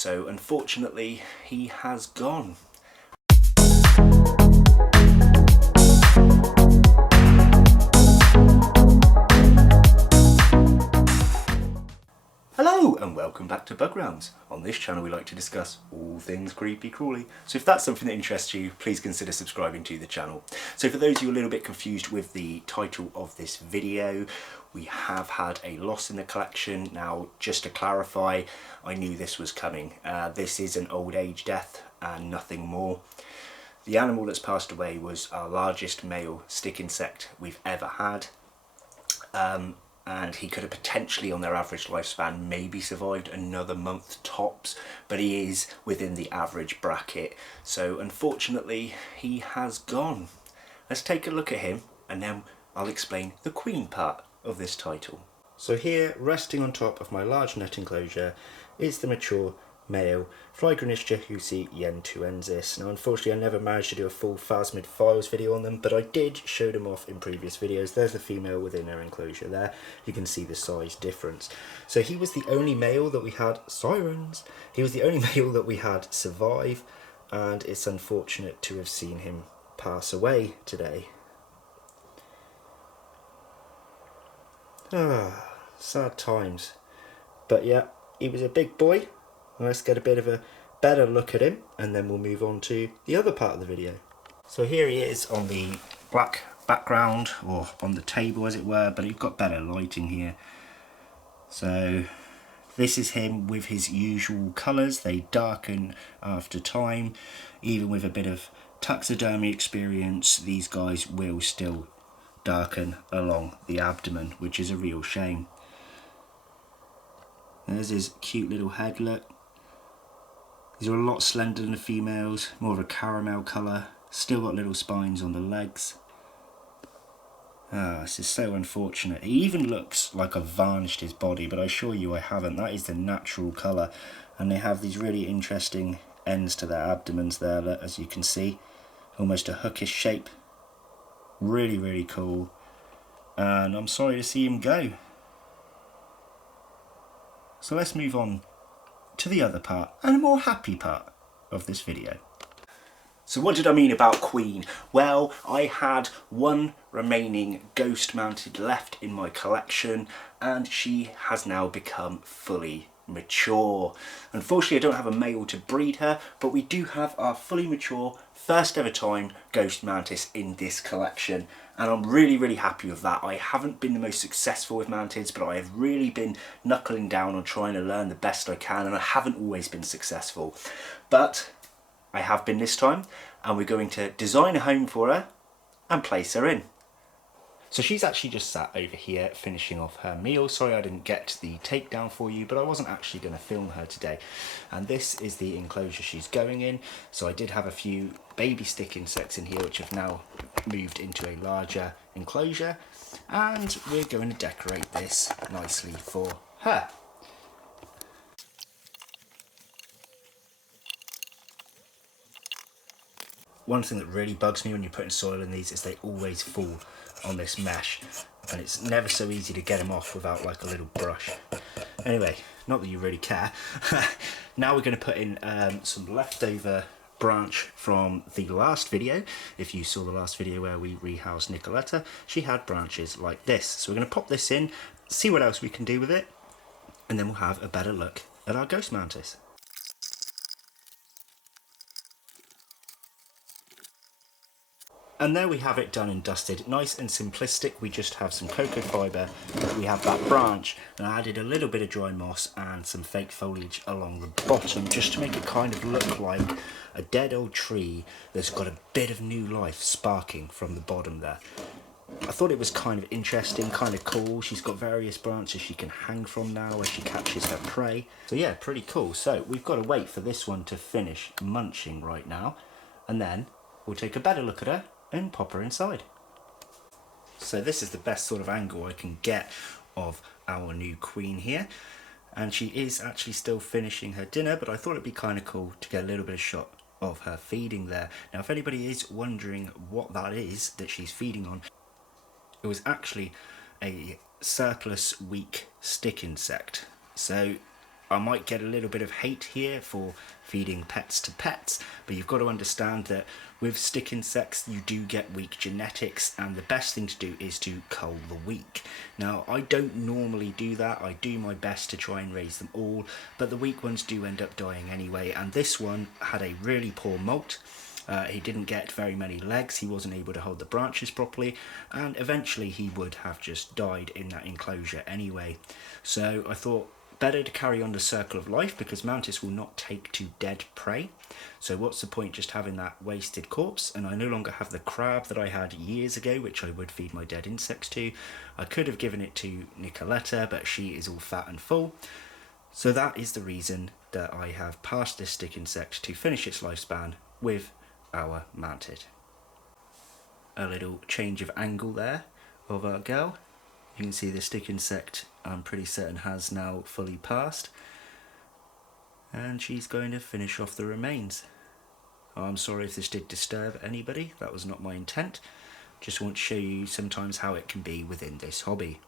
So unfortunately he has gone. Hello and welcome back to Bug Rounds. On this channel we like to discuss all things creepy crawly. So if that's something that interests you, please consider subscribing to the channel. So for those of you a little bit confused with the title of this video, we have had a loss in the collection. Now just to clarify, I knew this was coming. This is an old age death and nothing more. The animal that's passed away was our largest male stick insect we've ever had. And he could have potentially, on their average lifespan, maybe survived another month tops, but he is within the average bracket. So unfortunately, he has gone. Let's take a look at him, and then I'll explain the queen part of this title. So here, resting on top of my large net enclosure, is the mature male Phrygonistia yentuensis. Now unfortunately I never managed to do a full phasmid files video on them, but I did show them off in previous videos. There's the female within their enclosure there. You can see the size difference. So he was the only male that we had, sirens, he was the only male that we had survive, and it's unfortunate to have seen him pass away today. Sad times. But yeah, he was a big boy. Let's get a bit of a better look at him and then we'll move on to the other part of the video. So here he is on the black background, or on the table as it were, but you've got better lighting here. So this is him with his usual colours. They darken after time. Even with a bit of taxidermy experience, these guys will still darken along the abdomen, which is a real shame. There's his cute little head look. These are a lot slender than the females, more of a caramel colour, still got little spines on the legs. This is so unfortunate. He even looks like I've varnished his body, but I assure you I haven't. That is the natural colour, and they have these really interesting ends to their abdomens there, as you can see. Almost a hookish shape. Really, really cool. And I'm sorry to see him go. So let's move on to the other part, and a more happy part of this video. So what did I mean about queen? Well, I had one remaining ghost mounted left in my collection, and she has now become fully mature. Unfortunately, I don't have a male to breed her, but we do have our fully mature, first ever time ghost mantis in this collection. And I'm really happy with that. I haven't been the most successful with mantids, but I have really been knuckling down on trying to learn the best I can, and I haven't always been successful. But I have been this time, and we're going to design a home for her and place her in. So she's actually just sat over here finishing off her meal. Sorry I didn't get the takedown for you, but I wasn't actually going to film her today. And this is the enclosure she's going in. So I did have a few baby stick insects in here, which have now moved into a larger enclosure. And we're going to decorate this nicely for her. One thing that really bugs me when you're putting soil in these is they always fall on this mesh, and it's never so easy to get them off without like a little brush. Anyway, not that you really care. Now we're going to put in some leftover branch from the last video. If you saw the last video where we rehoused Nicoletta, she had branches like this. So we're going to pop this in, see what else we can do with it, and then we'll have a better look at our ghost mantis. And there we have it done and dusted. Nice and simplistic. We just have some cocoa fibre, we have that branch, and I added a little bit of dry moss and some fake foliage along the bottom just to make it kind of look like a dead old tree that's got a bit of new life sparking from the bottom there. I thought it was kind of interesting, kind of cool. She's got various branches she can hang from now as she catches her prey. So yeah, pretty cool. So we've got to wait for this one to finish munching right now, and then we'll take a better look at her and pop her inside. So this is the best sort of angle I can get of our new queen here, and she is actually still finishing her dinner, but I thought it'd be kind of cool to get a little bit of shot of her feeding there. Now if anybody is wondering what that is that she's feeding on, it was actually a surplus weak stick insect. So I might get a little bit of hate here for feeding pets to pets, but you've got to understand that with stick insects you do get weak genetics, and the best thing to do is to cull the weak. Now, I don't normally do that. I do my best to try and raise them all, but the weak ones do end up dying anyway, and this one had a really poor molt. He didn't get very many legs, he wasn't able to hold the branches properly, and eventually he would have just died in that enclosure anyway. So I thought better to carry on the circle of life, because mantis will not take to dead prey. So what's the point just having that wasted corpse? And I no longer have the crab that I had years ago, which I would feed my dead insects to. I could have given it to Nicoletta, but she is all fat and full. So that is the reason that I have passed this stick insect to finish its lifespan with our mantid. A little change of angle there of our girl. You can see the stick insect, I'm pretty certain, has now fully passed, and she's going to finish off the remains. I'm sorry if this did disturb anybody, that was not my intent. Just want to show you sometimes how it can be within this hobby.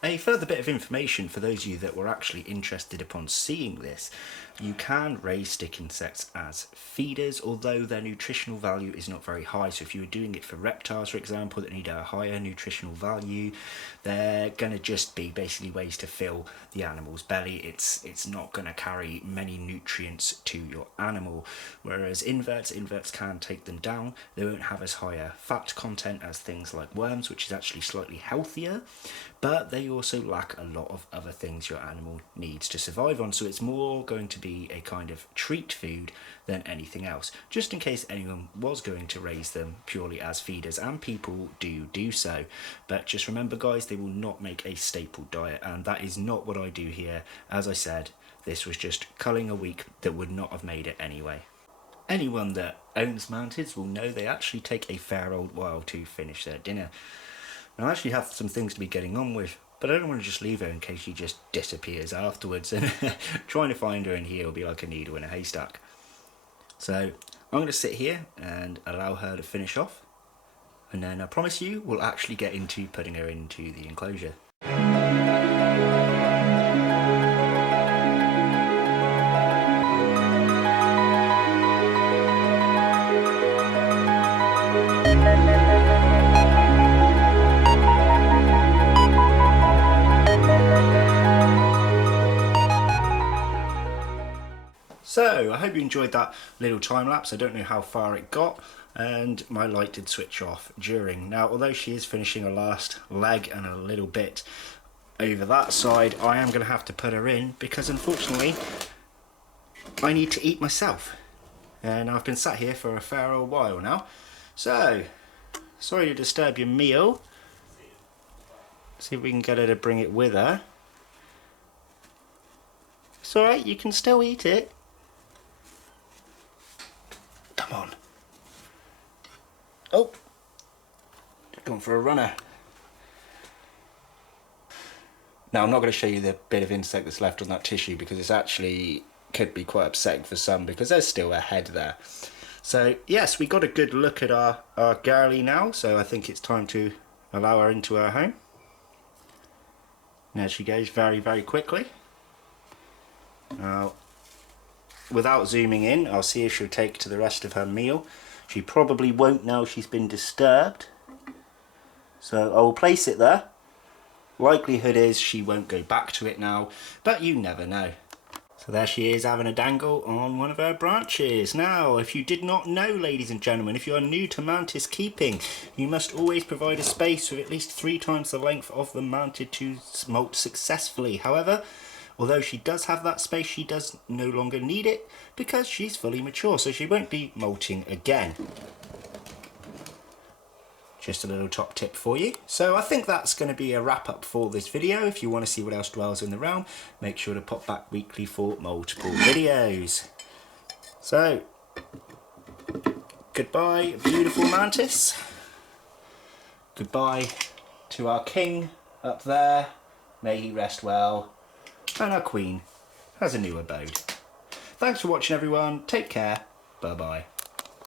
A further bit of information for those of you that were actually interested upon seeing this: you can raise stick insects as feeders, although their nutritional value is not very high. So if you were doing it for reptiles, for example, that need a higher nutritional value, they're going to just be basically ways to fill the animal's belly. It's not going to carry many nutrients to your animal. Whereas inverts can take them down. They won't have as high a fat content as things like worms, which is actually slightly healthier, but they also lack a lot of other things your animal needs to survive on. So it's more going to be a kind of treat food than anything else, just in case anyone was going to raise them purely as feeders, and people do so. But just remember guys, they will not make a staple diet, and that is not what I do here. As I said, this was just culling a week that would not have made it anyway. Anyone that owns mantids will know they actually take a fair old while to finish their dinner. Now, I actually have some things to be getting on with, but I don't want to just leave her in case she just disappears afterwards, and trying to find her in here will be like a needle in a haystack. So I'm going to sit here and allow her to finish off, and then I promise you we'll actually get into putting her into the enclosure. So I hope you enjoyed that little time lapse. I don't know how far it got, and my light did switch off during. Now, although she is finishing her last leg and a little bit over that side, I am going to have to put her in because unfortunately I need to eat myself, and I've been sat here for a fair old while now. So sorry to disturb your meal. See if we can get her to bring it with her. It's alright, you can still eat it. Come on. Oh, just going for a runner. Now, I'm not going to show you the bit of insect that's left on that tissue because it's actually could be quite upsetting for some because there's still a head there. So yes, we got a good look at our girlie now, so I think it's time to allow her into her home. And there she goes, very, very quickly. Now, without zooming in, I'll see if she'll take to the rest of her meal. She probably won't now she's been disturbed. So I will place it there. Likelihood is she won't go back to it now, but you never know. So there she is having a dangle on one of her branches. Now, if you did not know, ladies and gentlemen, if you are new to mantis keeping, you must always provide a space with at least 3 times the length of the mantid to molt successfully. However, although she does have that space, she does no longer need it because she's fully mature, so she won't be molting again. Just a little top tip for you. So I think that's going to be a wrap up for this video. If you want to see what else dwells in the realm, make sure to pop back weekly for multiple videos. So, goodbye, beautiful mantis. Goodbye to our king up there. May he rest well. And our queen has a new abode. Thanks for watching everyone. Take care. Bye bye.